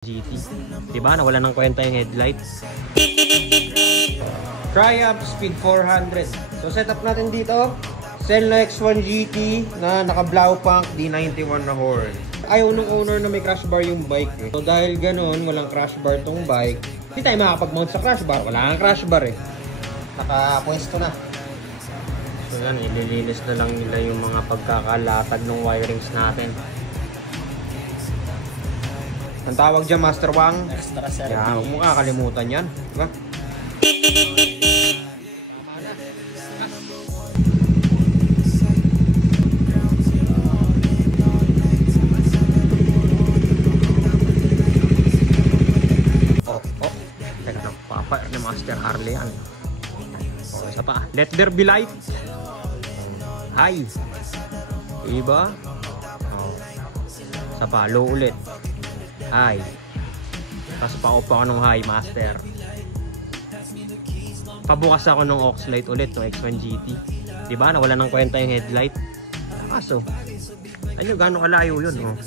GT. Diba? Nawala ng kwenta yung headlight. Triumph Speed 400. So setup natin dito. Senna X1 GT na naka-blow punk D91 na horn. Ayaw nung owner na may crash bar yung bike eh. So dahil ganun, walang crash bar tong bike, hindi tayo makapag-mount sa crash bar. Wala kang crash bar eh. Naka-pwesto na. So yan, ililinis na lang nila yung mga pagkakalatag ng wirings natin. Ang tawag dyan, Master Wang. Extra service. Kaya huwag mo kakalimutan yan. Diba? Teka na, papa ni Master Harley yan. O, isa pa. Let there be light. High. Diba? O. Isa pa, low ulit. High. Tapos pa-off ako nung high, Master. Pabukas ako nung aux light ulit, nung X1 GT. Diba? Nawala ng kwenta yung headlight. Kaso, ayun, gano'ng kalayo yun. Oh.